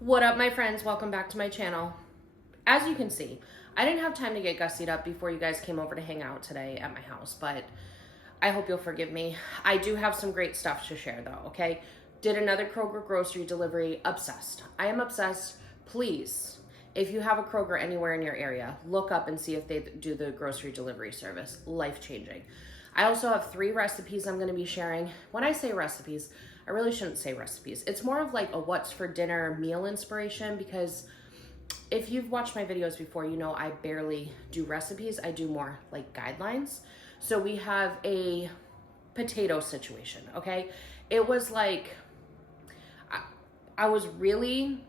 What up, my friends? Welcome back to my channel. As you can see, I didn't have time to get gussied up before you guys came over to hang out today at my house, but I hope you'll forgive me. I do have some great stuff to share though, okay? Did another Kroger grocery delivery. Obsessed. I am obsessed. Please, if you have a Kroger anywhere in your area, look up and see if they do the grocery delivery service. Life-changing. I also have 3 recipes I'm going to be sharing. When I say recipes, I really shouldn't say recipes. It's more of like a what's for dinner meal inspiration, because if you've watched my videos before, you know I barely do recipes. I do more like guidelines. So we have a potato situation, okay? It was like, I was really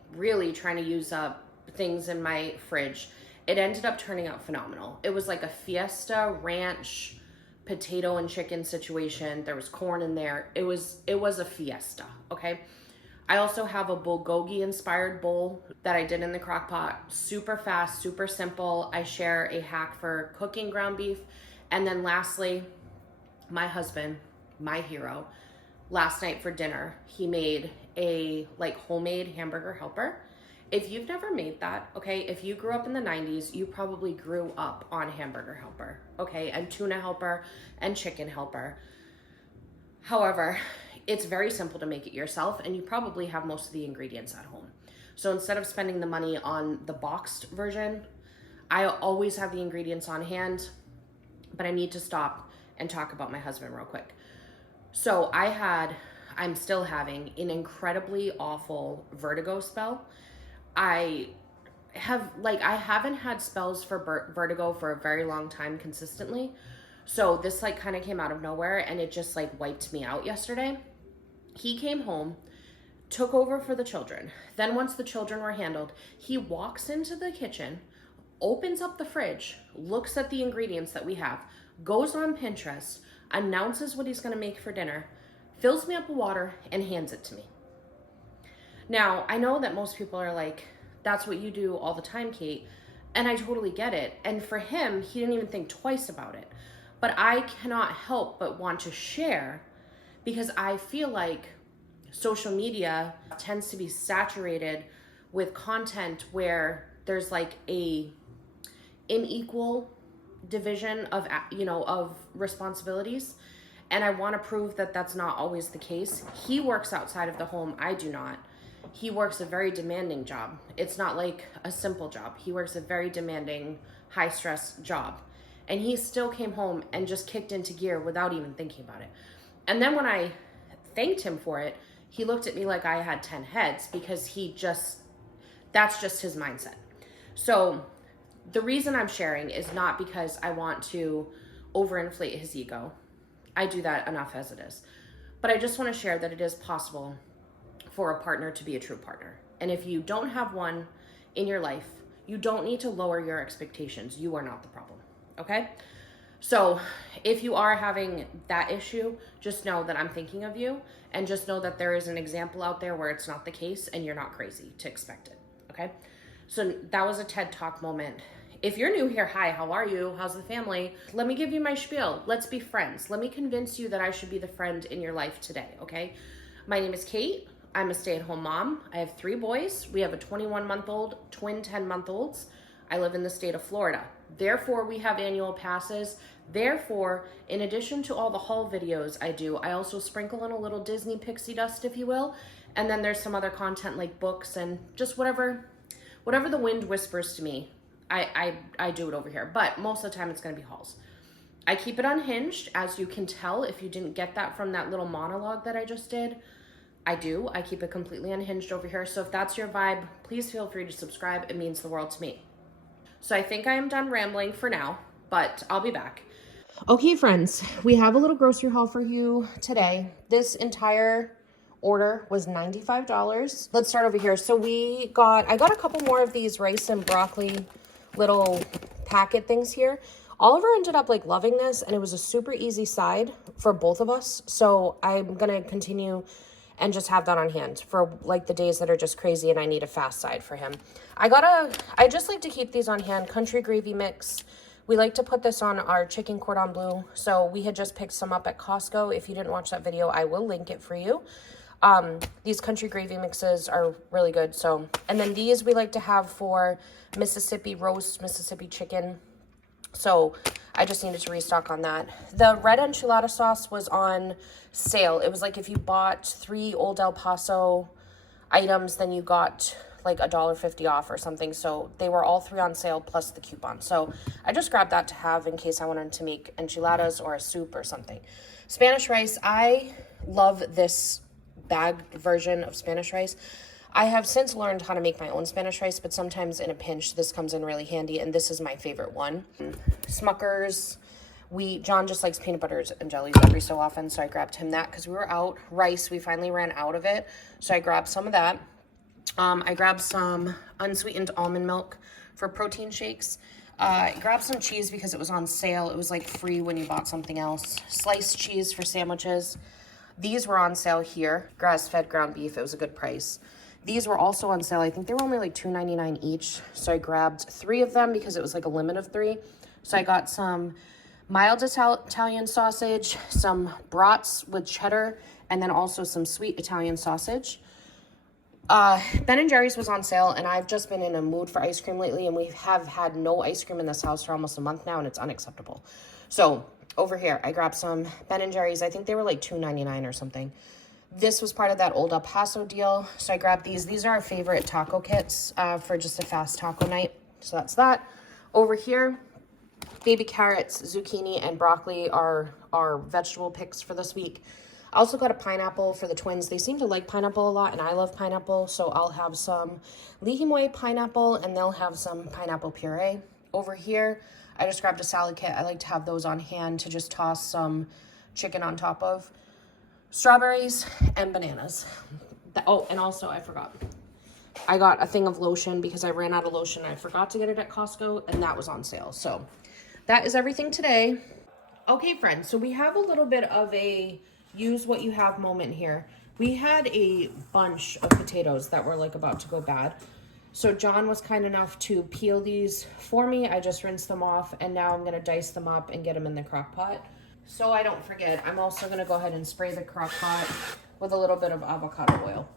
trying to use up things in my fridge. It ended up turning out phenomenal. It was like a Fiesta Ranch potato and chicken situation. There was corn in there. It was a fiesta, okay? I also have a Bulgoogi inspired bowl that I did in the crock pot. Super fast, super simple. I share a hack for cooking ground beef. And then lastly, my husband, my hero, last night for dinner, he made a like homemade Hamburger Helper. If you've never made that, okay, if you grew up in the 90s, you probably grew up on Hamburger Helper, okay, and Tuna Helper and Chicken Helper. However, it's very simple to make it yourself, and you probably have most of the ingredients at home. So instead of spending the money on the boxed version, I always have the ingredients on hand, but I need to stop and talk about my husband real quick. So I'm still having an incredibly awful vertigo spell. I haven't had spells for vertigo for a very long time consistently. So this like kind of came out of nowhere, and it just like wiped me out yesterday. He came home, took over for the children. Then once the children were handled, he walks into the kitchen, opens up the fridge, looks at the ingredients that we have, goes on Pinterest, announces what he's going to make for dinner, fills me up with water, and hands it to me. Now, I know that most people are like, that's what you do all the time, Kate. And I totally get it. And for him, he didn't even think twice about it. But I cannot help but want to share, because I feel like social media tends to be saturated with content where there's like a unequal division of, of responsibilities. And I want to prove that that's not always the case. He works outside of the home. I do not. He works a very demanding job. It's not like a simple job. He works a very demanding, high-stress job. And he still came home and just kicked into gear without even thinking about it. And then when I thanked him for it, he looked at me like I had 10 heads, because that's just his mindset. So the reason I'm sharing is not because I want to overinflate his ego. I do that enough as it is. But I just want to share that it is possible for a partner to be a true partner. And if you don't have one in your life, you don't need to lower your expectations. You are not the problem, okay? So if you are having that issue, just know that I'm thinking of you, and just know that there is an example out there where it's not the case, and you're not crazy to expect it, okay? So that was a TED Talk moment. If you're new here, hi, how are you? How's the family? Let me give you my spiel. Let's be friends. Let me convince you that I should be the friend in your life today, okay? My name is Kate. I'm a stay-at-home mom. I have 3 boys. We have a 21-month-old, twin 10-month-olds. I live in the state of Florida. Therefore, we have annual passes. Therefore, in addition to all the haul videos I do, I also sprinkle in a little Disney pixie dust, if you will. And then there's some other content like books and just whatever the wind whispers to me, I do it over here. But most of the time it's going to be hauls. I keep it unhinged, as you can tell if you didn't get that from that little monologue that I just did. I keep it completely unhinged over here. So if that's your vibe, please feel free to subscribe. It means the world to me. So I think I am done rambling for now, but I'll be back. Okay, friends, we have a little grocery haul for you today. This entire order was $95. Let's start over here. So I got a couple more of these rice and broccoli little packet things here. Oliver ended up like loving this, and it was a super easy side for both of us. So I'm going to continue and just have that on hand for like the days that are just crazy and I need a fast side for him. I just like to keep these on hand. Country gravy mix. We like to put this on our chicken cordon bleu. So we had just picked some up at Costco. If you didn't watch that video, I will link it for you. These country gravy mixes are really good. So, and then these we like to have for Mississippi roast, Mississippi chicken. So I just needed to restock on that. The red enchilada sauce was on sale. It was like if you bought 3 Old El Paso items, then you got like $1.50 off or something. So they were all 3 on sale plus the coupon. So I just grabbed that to have in case I wanted to make enchiladas or a soup or something. Spanish rice, I love this bagged version of Spanish rice. I have since learned how to make my own Spanish rice, but sometimes in a pinch, this comes in really handy, and this is my favorite one. Smuckers. John just likes peanut butters and jellies every so often, so I grabbed him that because we were out. Rice, we finally ran out of it, so I grabbed some of that. I grabbed some unsweetened almond milk for protein shakes. I grabbed some cheese because it was on sale. It was like free when you bought something else. Sliced cheese for sandwiches. These were on sale here. Grass-fed ground beef. It was a good price. These were also on sale. I think they were only like $2.99 each. So I grabbed 3 of them because it was like a limit of 3. So I got some mild Italian sausage, some brats with cheddar, and then also some sweet Italian sausage. Ben & Jerry's was on sale, and I've just been in a mood for ice cream lately, and we have had no ice cream in this house for almost a month now, and it's unacceptable. So over here, I grabbed some Ben & Jerry's. I think they were like $2.99 or something. This was part of that Old El Paso deal, so I grabbed these. These are our favorite taco kits for just a fast taco night, so that's that. Over here, baby carrots, zucchini, and broccoli are our vegetable picks for this week. I also got a pineapple for the twins. They seem to like pineapple a lot, and I love pineapple, so I'll have some lihimoy pineapple, and they'll have some pineapple puree. Over here, I just grabbed a salad kit. I like to have those on hand to just toss some chicken on top of. Strawberries and bananas. Oh, and also I forgot. I got a thing of lotion because I ran out of lotion. I forgot to get it at Costco, and that was on sale. So that is everything today. Okay, friends, so we have a little bit of a use what you have moment here. We had a bunch of potatoes that were like about to go bad. So John was kind enough to peel these for me. I just rinsed them off, and now I'm gonna dice them up and get them in the crock pot. So I don't forget, I'm also gonna go ahead and spray the crock pot with a little bit of avocado oil.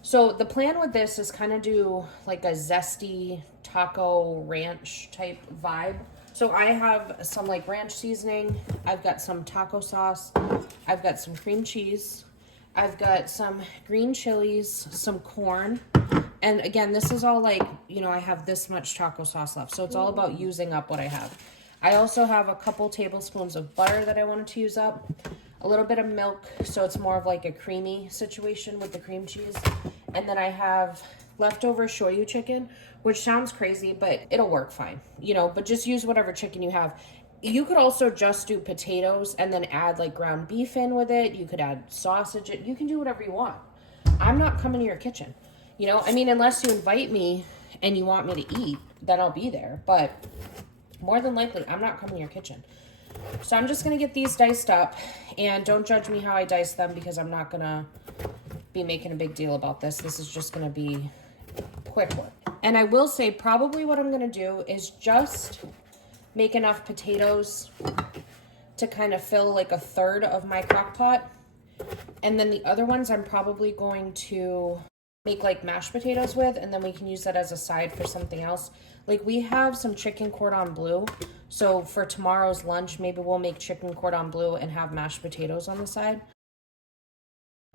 So the plan with this is kind of do like a zesty taco ranch type vibe. So I have some like ranch seasoning. I've got some taco sauce. I've got some cream cheese. I've got some green chilies, some corn. And again, this is all like, you know, I have this much taco sauce left. So it's all about using up what I have. I also have a couple tablespoons of butter that I wanted to use up. A little bit of milk, so it's more of like a creamy situation with the cream cheese. And then I have leftover shoyu chicken, which sounds crazy, but it'll work fine, you know, but just use whatever chicken you have. You could also just do potatoes and then add like ground beef in with it. You could add sausage. You can do whatever you want. I'm not coming to your kitchen, you know, I mean, unless you invite me and you want me to eat, then I'll be there. But more than likely, I'm not coming to your kitchen. So I'm just going to get these diced up, and don't judge me how I dice them because I'm not going to be making a big deal about this. This is just going to be quick work. And I will say probably what I'm going to do is just make enough potatoes to kind of fill like a third of my crock pot. And then the other ones I'm probably going to make like mashed potatoes with, and then we can use that as a side for something else. Like we have some chicken cordon bleu, so for tomorrow's lunch, maybe we'll make chicken cordon bleu and have mashed potatoes on the side.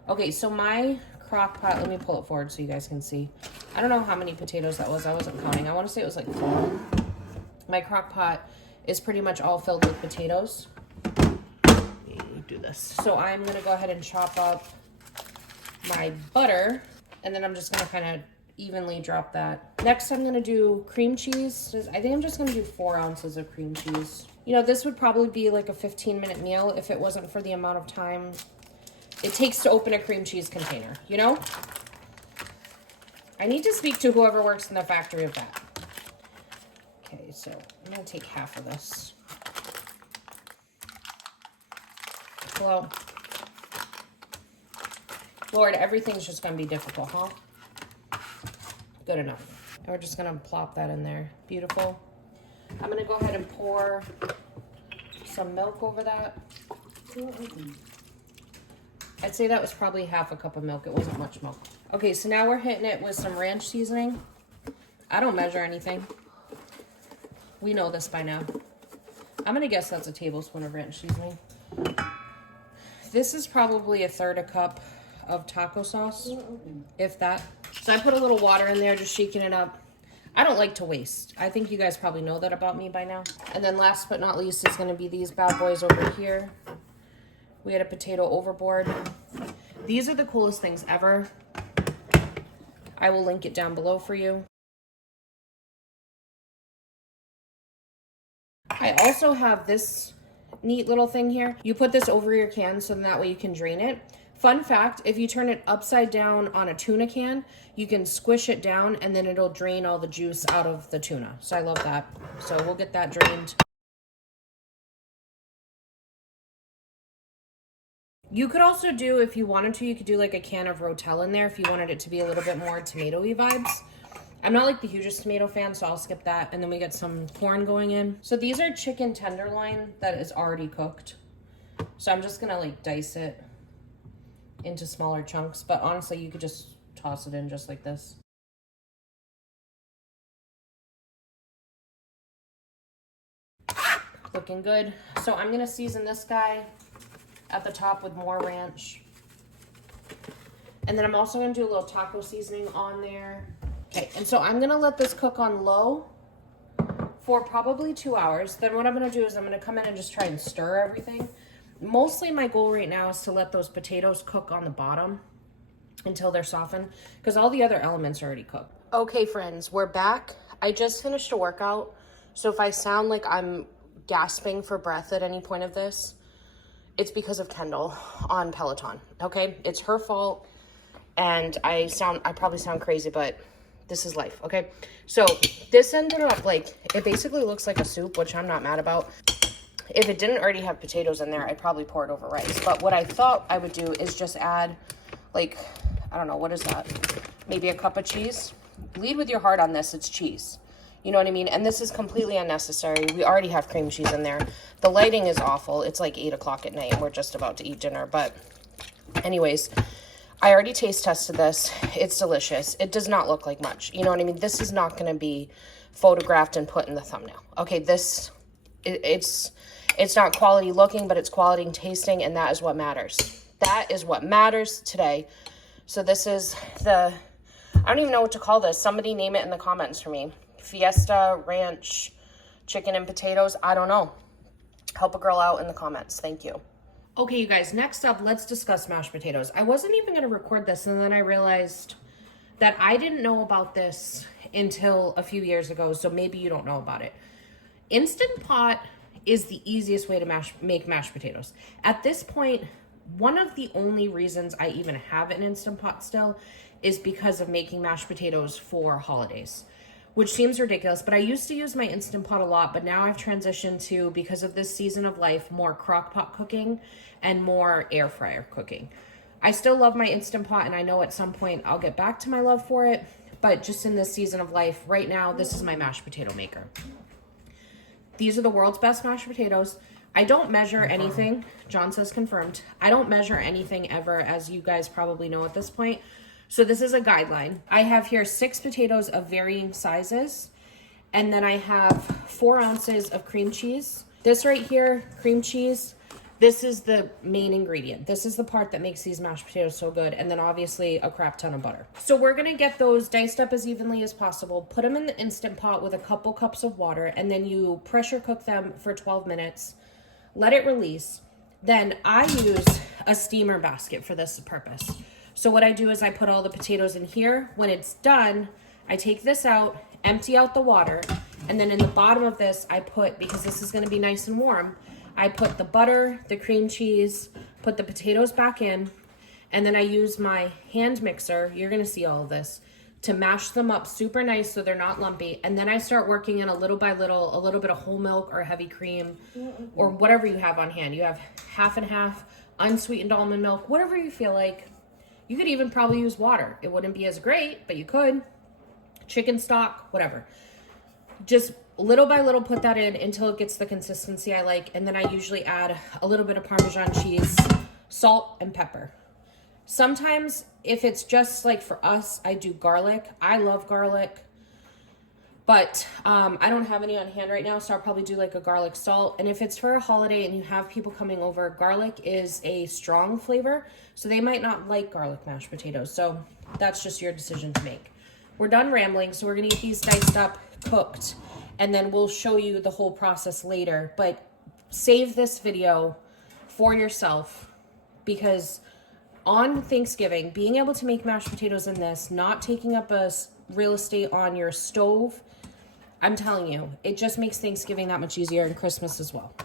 Okay, so my crock pot, let me pull it forward so you guys can see. I don't know how many potatoes that was. I wasn't counting. I want to say it was like 4. My crock pot is pretty much all filled with potatoes. Let me do this. So I'm going to go ahead and chop up my butter, and then I'm just going to kind of evenly drop that. Next, I'm going to do cream cheese. I think I'm just going to do 4 ounces of cream cheese. You know, this would probably be like a 15-minute meal if it wasn't for the amount of time it takes to open a cream cheese container, you know? I need to speak to whoever works in the factory of that. Okay, so I'm going to take half of this. Well, Lord, everything's just going to be difficult, huh? Good enough. And we're just going to plop that in there. Beautiful. I'm going to go ahead and pour some milk over that. I'd say that was probably half a cup of milk. It wasn't much milk. Okay, so now we're hitting it with some ranch seasoning. I don't measure anything. We know this by now. I'm gonna guess that's a tablespoon of ranch seasoning. This is probably 1/3 cup of taco sauce, if that. So I put a little water in there, just shaking it up. I don't like to waste. I think you guys probably know that about me by now. And then last but not least is gonna be these bad boys over here. We had a potato overboard. These are the coolest things ever. I will link it down below for you. I also have this neat little thing here. You put this over your can so that way you can drain it. Fun fact, if you turn it upside down on a tuna can, you can squish it down and then it'll drain all the juice out of the tuna. So I love that. So we'll get that drained. You could also do, if you wanted to, you could do like a can of Rotel in there if you wanted it to be a little bit more tomato-y vibes. I'm not like the hugest tomato fan, so I'll skip that. And then we get some corn going in. So these are chicken tenderloin that is already cooked. So I'm just gonna like dice it into smaller chunks, but honestly, you could just toss it in just like this. Looking good. So I'm gonna season this guy at the top with more ranch. And then I'm also gonna do a little taco seasoning on there. Okay, and so I'm gonna let this cook on low for probably 2 hours. Then what I'm gonna do is I'm gonna come in and just try and stir everything. Mostly my goal right now is to let those potatoes cook on the bottom until they're softened, because all the other elements are already cooked. Okay, friends, we're back. I just finished a workout, so if I sound like I'm gasping for breath at any point of this, it's because of Kendall on Peloton, okay? It's her fault, and I probably sound crazy, but this is life, okay? So this ended up like, it basically looks like a soup, which I'm not mad about. If it didn't already have potatoes in there, I'd probably pour it over rice. But what I thought I would do is just add like, I don't know, what is that? Maybe a cup of cheese. Lead with your heart on this, it's cheese. You know what I mean? And this is completely unnecessary. We already have cream cheese in there. The lighting is awful. It's like 8 o'clock at night and we're just about to eat dinner. But anyways, I already taste tested this. It's delicious. It does not look like much. You know what I mean? This is not going to be photographed and put in the thumbnail. Okay, this, it's not quality looking, but it's quality tasting, and that is what matters. That is what matters today. So this is the, I don't even know what to call this. Somebody name it in the comments for me. Fiesta ranch chicken and potatoes. I don't know. Help a girl out in the comments. Thank you. Okay, you guys, next up, let's discuss mashed potatoes. I wasn't even going to record this, and then I realized that I didn't know about this until a few years ago, so maybe you don't know about it. Instant Pot is the easiest way to make mashed potatoes. At this point, one of the only reasons I even have an Instant Pot still is because of making mashed potatoes for holidays, which seems ridiculous, but I used to use my Instant Pot a lot, but now I've transitioned to, because of this season of life, more crock pot cooking and more air fryer cooking. I still love my Instant Pot, and I know at some point I'll get back to my love for it, but just in this season of life, right now, this is my mashed potato maker. These are the world's best mashed potatoes. I don't measure anything. John says confirmed. I don't measure anything ever, as you guys probably know at this point. So this is a guideline. I have here 6 potatoes of varying sizes. And then I have 4 ounces of cream cheese. This right here, cream cheese, this is the main ingredient. This is the part that makes these mashed potatoes so good. And then obviously a crap ton of butter. So we're gonna get those diced up as evenly as possible, put them in the Instant Pot with a couple cups of water, and then you pressure cook them for 12 minutes, let it release. Then I use a steamer basket for this purpose. So what I do is I put all the potatoes in here. When it's done, I take this out, empty out the water, and then in the bottom of this, I put, because this is gonna be nice and warm, I put the butter, the cream cheese, put the potatoes back in, and then I use my hand mixer, you're gonna see all of this, to mash them up super nice so they're not lumpy. And then I start working in a little by little, a little bit of whole milk or heavy cream, or whatever you have on hand. You have half and half, unsweetened almond milk, whatever you feel like. You could even probably use water. It wouldn't be as great, but you could. Chicken stock, whatever. Just little by little put that in until it gets the consistency I like. And then I usually add a little bit of Parmesan cheese, salt, and pepper. Sometimes if it's just like for us, I do garlic. I love garlic, but I don't have any on hand right now, so I'll probably do like a garlic salt. And if it's for a holiday and you have people coming over, garlic is a strong flavor, so they might not like garlic mashed potatoes. So that's just your decision to make. We're done rambling, so we're gonna get these diced up, cooked, and then we'll show you the whole process later. But save this video for yourself, because on Thanksgiving, being able to make mashed potatoes in this, not taking up a real estate on your stove, I'm telling you, it just makes Thanksgiving that much easier, and Christmas as well.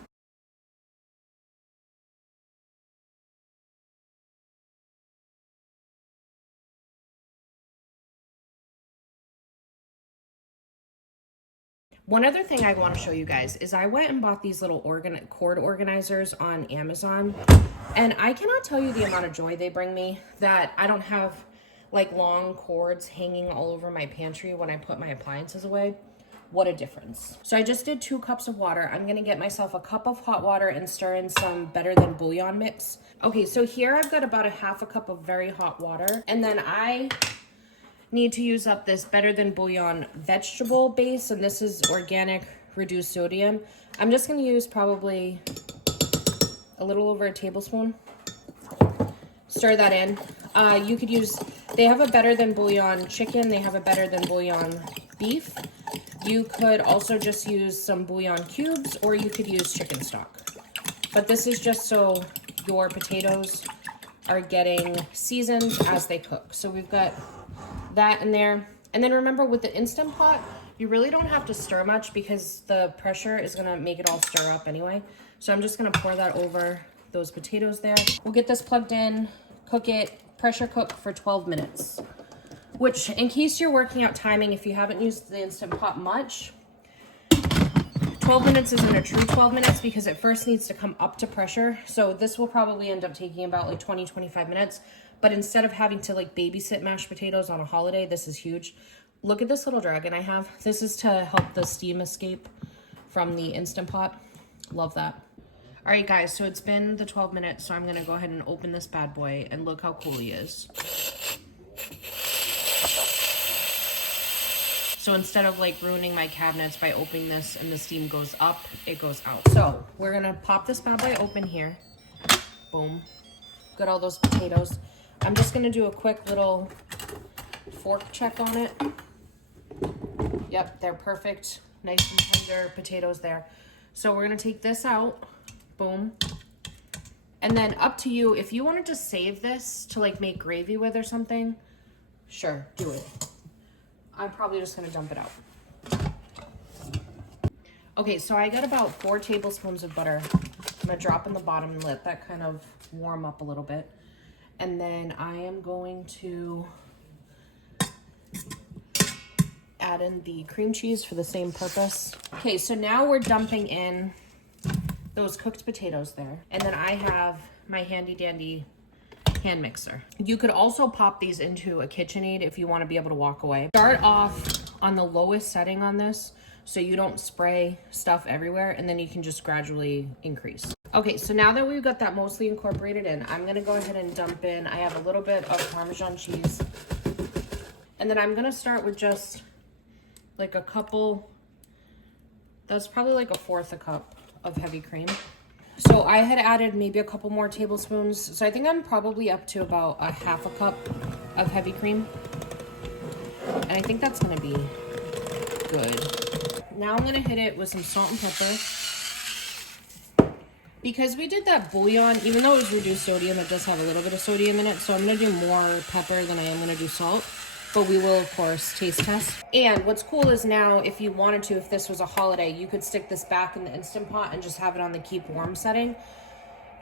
One other thing I want to show you guys is I went and bought these little cord organizers on Amazon, and I cannot tell you the amount of joy they bring me that I don't have like long cords hanging all over my pantry when I put my appliances away. What a difference. So I just did 2 cups of water. I'm gonna get myself a cup of hot water and stir in some Better Than Bouillon mix. Okay, so here I've got about a half a cup of very hot water, and then I need to use up this Better Than Bouillon vegetable base, and this is organic, reduced sodium. I'm just gonna use probably a little over a tablespoon. Stir that in. You could use, they have a Better Than Bouillon chicken, they have a Better Than Bouillon beef. You could also just use some bouillon cubes, or you could use chicken stock. But this is just so your potatoes are getting seasoned as they cook. So we've got that in there. And then remember, with the Instant Pot, you really don't have to stir much because the pressure is gonna make it all stir up anyway. So I'm just gonna pour that over those potatoes there. We'll get this plugged in, cook it, pressure cook for 12 minutes. Which, in case you're working out timing, if you haven't used the Instant Pot much, 12 minutes isn't a true 12 minutes because it first needs to come up to pressure. So this will probably end up taking about like 20, 25 minutes. But instead of having to like babysit mashed potatoes on a holiday, this is huge. Look at this little dragon I have. This is to help the steam escape from the Instant Pot. Love that. All right, guys, so it's been the 12 minutes, so I'm gonna go ahead and open this bad boy, and look how cool he is. So instead of like ruining my cabinets by opening this and the steam goes up, it goes out. So we're gonna pop this bad boy open here. Boom. Got all those potatoes. I'm just gonna do a quick little fork check on it. Yep, they're perfect. Nice and tender potatoes there. So we're gonna take this out. Boom. And then up to you, if you wanted to save this to like make gravy with or something, sure, do it. I'm probably just gonna dump it out. Okay, so I got about 4 tablespoons of butter. I'm gonna drop in the bottom and let that kind of warm up a little bit. And then I am going to add in the cream cheese for the same purpose. Okay, so now we're dumping in those cooked potatoes there. And then I have my handy dandy hand mixer. You could also pop these into a KitchenAid if you want to be able to walk away. Start off on the lowest setting on this so you don't spray stuff everywhere, and then you can just gradually increase. Okay, so now that we've got that mostly incorporated in, I'm gonna go ahead and dump in, I have a little bit of Parmesan cheese. And then I'm gonna start with just like a couple, that's probably like 1/4 a cup of heavy cream. So I had added maybe a couple more tablespoons. So I think I'm probably up to about a 1/2 cup of heavy cream. And I think that's gonna be good. Now I'm gonna hit it with some salt and pepper. Because we did that bouillon, even though it was reduced sodium, it does have a little bit of sodium in it. So I'm gonna do more pepper than I am gonna do salt. But we will, of course, taste test. And what's cool is now, if you wanted to, if this was a holiday, you could stick this back in the Instant Pot and just have it on the keep warm setting.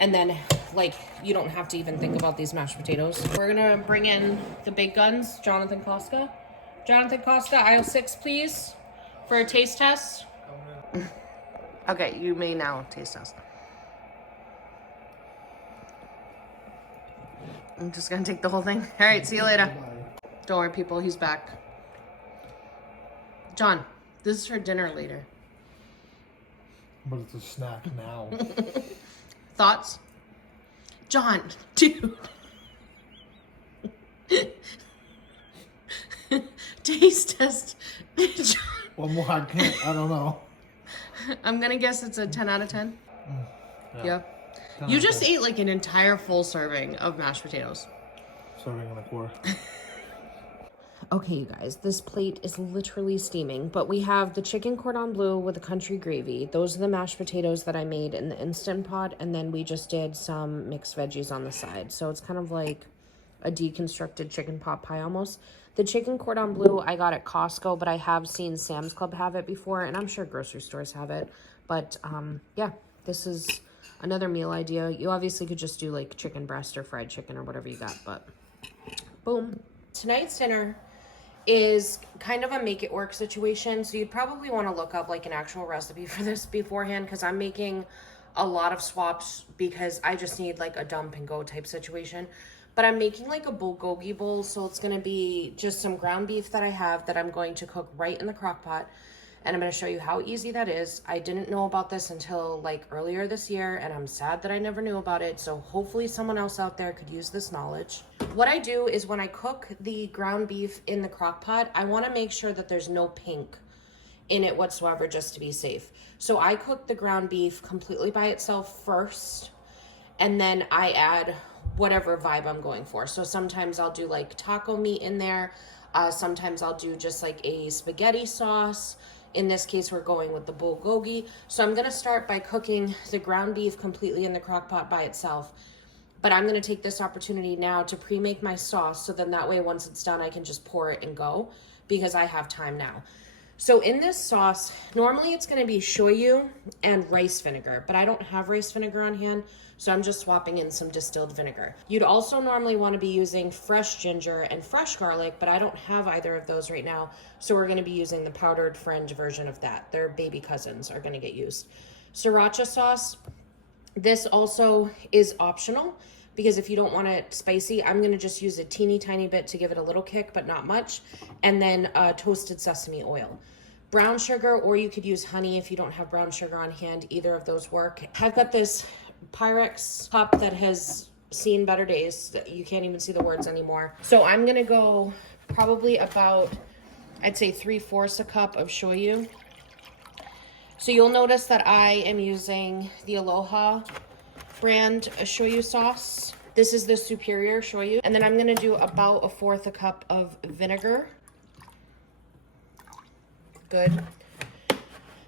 And then, like, you don't have to even think about these mashed potatoes. We're gonna bring in the big guns, Jonathan Costa. Jonathan Costa, aisle 6, please, for a taste test. Okay, you may now taste test. I'm just gonna take the whole thing. All right, see you later. Don't worry, people, he's back. John, this is for dinner later. But it's a snack now. Thoughts? John, dude. taste test. One more, I can't. I don't know. I'm gonna guess it's a 10 out of 10. Yeah. 10 You out of just 10. ate like an entire full serving of mashed potatoes. Serving in a quarter. Okay, you guys, this plate is literally steaming, but we have the chicken cordon bleu with the country gravy. Those are the mashed potatoes that I made in the Instant Pot, and then we just did some mixed veggies on the side. So it's kind of like a deconstructed chicken pot pie almost. The chicken cordon bleu I got at Costco, but I have seen Sam's Club have it before, and I'm sure grocery stores have it. But yeah, this is another meal idea. You obviously could just do like chicken breast or fried chicken or whatever you got, but boom. Tonight's dinner is kind of a make it work situation. So you'd probably want to look up like an actual recipe for this beforehand, because I'm making a lot of swaps because I just need like a dump and go type situation. But I'm making like a Bulgoogi Bowl. So it's going to be just some ground beef that I have that I'm going to cook right in the crock pot. And I'm going to show you how easy that is. I didn't know about this until like earlier this year, and I'm sad that I never knew about it. So hopefully someone else out there could use this knowledge. What I do is when I cook the ground beef in the crock pot, I want to make sure that there's no pink in it whatsoever, just to be safe. So I cook the ground beef completely by itself first, and then I add whatever vibe I'm going for. So sometimes I'll do like taco meat in there. Sometimes I'll do just like a spaghetti sauce. In this case, we're going with the bulgogi. So I'm going to start by cooking the ground beef completely in the crock pot by itself. But I'm going to take this opportunity now to pre-make my sauce. So then that way, once it's done, I can just pour it and go, because I have time now. So in this sauce, normally it's going to be shoyu and rice vinegar, but I don't have rice vinegar on hand, so I'm just swapping in some distilled vinegar. You'd also normally want to be using fresh ginger and fresh garlic, but I don't have either of those right now, so we're going to be using the powdered fringe version of that. Their baby cousins are going to get used. Sriracha sauce, this also is optional, because if you don't want it spicy, I'm going to just use a teeny tiny bit to give it a little kick, but not much. And then toasted sesame oil. Brown sugar, or you could use honey if you don't have brown sugar on hand. Either of those work. I've got this Pyrex cup that has seen better days. You can't even see the words anymore. So I'm going to go probably about, I'd say 3/4 a cup of shoyu. So you'll notice that I am using the Aloha brand shoyu sauce. This is the superior shoyu. And then I'm going to do about 1/4 a cup of vinegar. Good.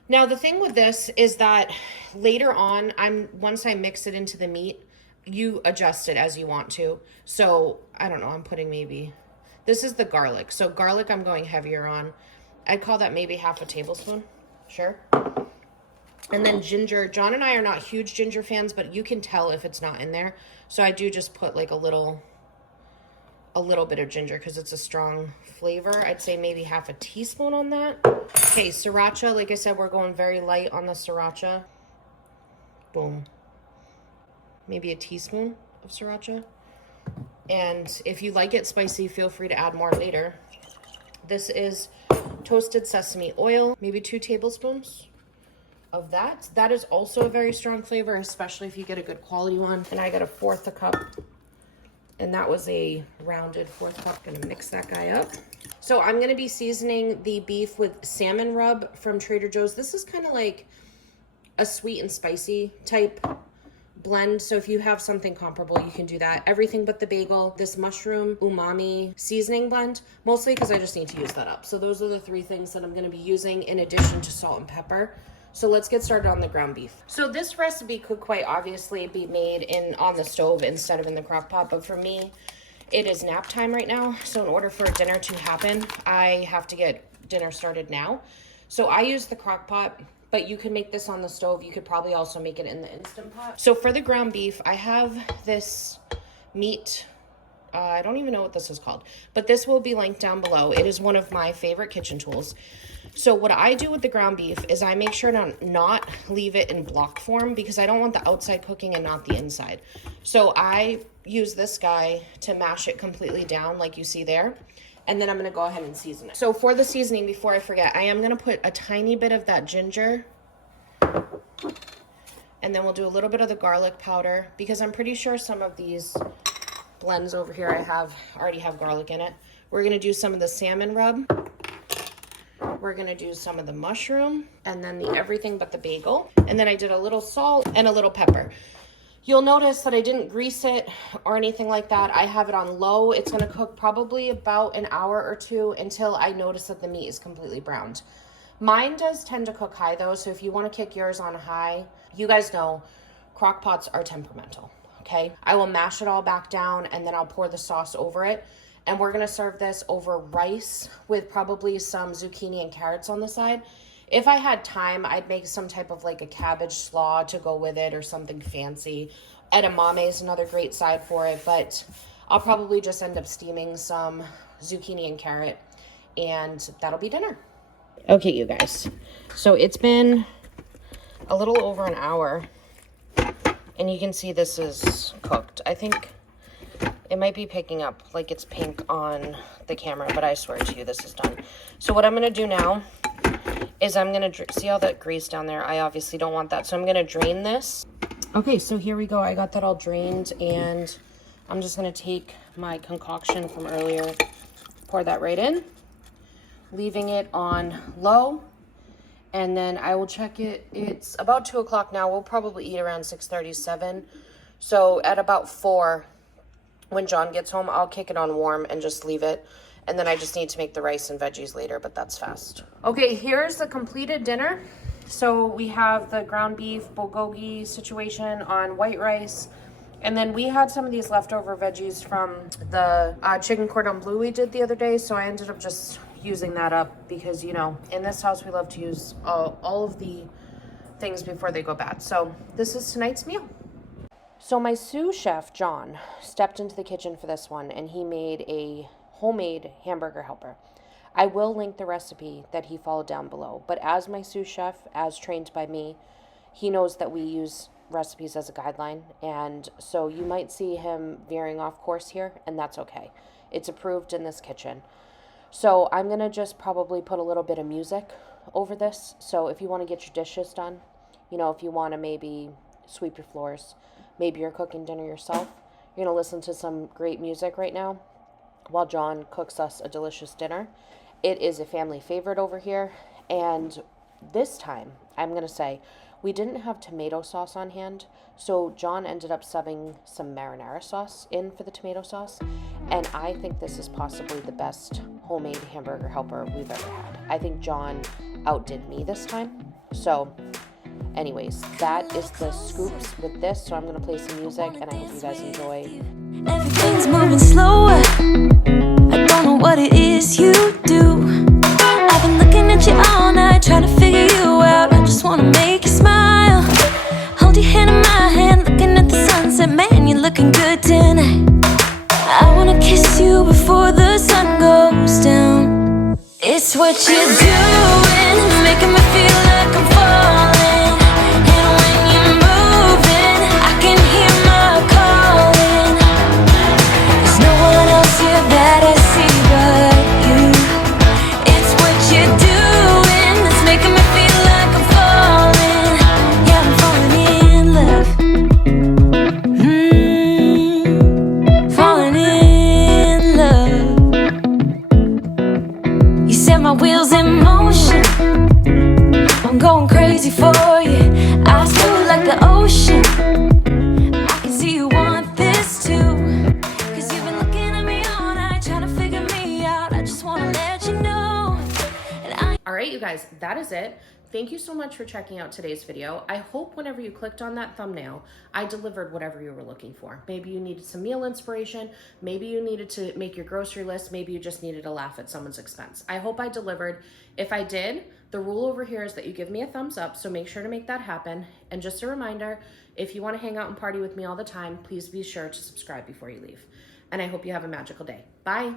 Now the thing with this is that later on, once I mix it into the meat, you adjust it as you want to. So I don't know, I'm putting this is the garlic. So garlic I'm going heavier on. I'd call that maybe 1/2 tablespoon. Sure. And then ginger. John and I are not huge ginger fans, but you can tell if it's not in there. So I do just put like a little bit of ginger because it's a strong flavor. I'd say maybe 1/2 teaspoon on that. Okay, sriracha. Like I said, we're going very light on the sriracha. Boom. Maybe a teaspoon of sriracha. And if you like it spicy, feel free to add more later. This is toasted sesame oil, maybe 2 tablespoons of that. That is also a very strong flavor, especially if you get a good quality one. And I got 1/4 a cup. And that was a rounded 1/4 cup. Gonna mix that guy up. So I'm gonna be seasoning the beef with salmon rub from Trader Joe's. This is kind of like a sweet and spicy type blend. So if you have something comparable, you can do that. Everything but the bagel, this mushroom umami seasoning blend, mostly because I just need to use that up. So those are the 3 things that I'm gonna be using in addition to salt and pepper. So let's get started on the ground beef. So this recipe could quite obviously be made on the stove instead of in the crock pot, but for me, it is nap time right now. So in order for dinner to happen, I have to get dinner started now. So I use the crock pot, but you can make this on the stove. You could probably also make it in the Instant Pot. So for the ground beef, I have this meat, I don't even know what this is called, but this will be linked down below. It is one of my favorite kitchen tools. So what I do with the ground beef is I make sure to not leave it in block form, because I don't want the outside cooking and not the inside. So I use this guy to mash it completely down like you see there. And then I'm going to go ahead and season it. So for the seasoning, before I forget, I am going to put a tiny bit of that ginger. And then we'll do a little bit of the garlic powder, because I'm pretty sure some of these blends over here already have garlic in it. We're going to do some of the salmon rub. we're gonna do some of the mushroom and then the everything but the bagel. And then I did a little salt and a little pepper. You'll notice that I didn't grease it or anything like that. I have it on low. It's gonna cook probably about an hour or two until I notice that the meat is completely browned. Mine does tend to cook high though, so if you wanna kick yours on high, you guys know crock pots are temperamental, okay? I will mash it all back down and then I'll pour the sauce over it. And we're gonna serve this over rice with probably some zucchini and carrots on the side. If I had time, I'd make some type of like a cabbage slaw to go with it or something fancy. Edamame is another great side for it, but I'll probably just end up steaming some zucchini and carrot and that'll be dinner. Okay, you guys. So it's been a little over an hour and you can see this is cooked. I think it might be picking up like it's pink on the camera, but I swear to you, this is done. So what I'm gonna do now is I'm gonna, see all that grease down there? I obviously don't want that, so I'm gonna drain this. Okay, so here we go. I got that all drained and I'm just gonna take my concoction from earlier, pour that right in, leaving it on low, and then I will check it. It's about 2 o'clock now. We'll probably eat around 6:37. So at about 4, when John gets home, I'll kick it on warm and just leave it. And then I just need to make the rice and veggies later, but that's fast. Okay, here's the completed dinner. So we have the ground beef bulgogi situation on white rice. And then we had some of these leftover veggies from the chicken cordon bleu we did the other day. So I ended up just using that up because, you know, in this house we love to use all of the things before they go bad. So this is tonight's meal. So my sous chef, John, stepped into the kitchen for this one and he made a homemade hamburger helper. I will link the recipe that he followed down below, but as my sous chef, as trained by me, he knows that we use recipes as a guideline, and so you might see him veering off course here, and that's okay. It's approved in this kitchen. So I'm gonna just probably put a little bit of music over this, so if you want to get your dishes done, you know, if you want to maybe sweep your floors, maybe you're cooking dinner yourself, you're gonna listen to some great music right now while John cooks us a delicious dinner. It is a family favorite over here, and this time, I'm going to say, we didn't have tomato sauce on hand, so John ended up subbing some marinara sauce in for the tomato sauce, and I think this is possibly the best homemade hamburger helper we've ever had. I think John outdid me this time, so anyways, that is the scoops with this, so I'm going to play some music, and I hope you guys enjoy. Everything's moving slower. I don't know what it is you do. I've been looking at you all night, trying to figure you out. I just wanna make you smile. Hold your hand in my hand, looking at the sunset. Man, you're looking good tonight. I wanna kiss you before the sun goes down. It's what you're doing, making me feel like I'm falling. And when you're moving, I can hear my calling. There's no one else here that I see but you. It's what you're doing that's making me feel like I'm falling. Yeah, I'm falling in love. Falling in love. You set my wheels in motion. I'm going crazy for you. Eyes blue like the ocean. I can see you want this too. Cause you've been looking at me all night, trying to figure me out. I just wanna let you know. All right, you guys, that is it. Thank you so much for checking out today's video. I hope whenever you clicked on that thumbnail, I delivered whatever you were looking for. Maybe you needed some meal inspiration. Maybe you needed to make your grocery list. Maybe you just needed to laugh at someone's expense. I hope I delivered. If I did, the rule over here is that you give me a thumbs up, so make sure to make that happen. And just a reminder, if you want to hang out and party with me all the time, please be sure to subscribe before you leave. And I hope you have a magical day. Bye.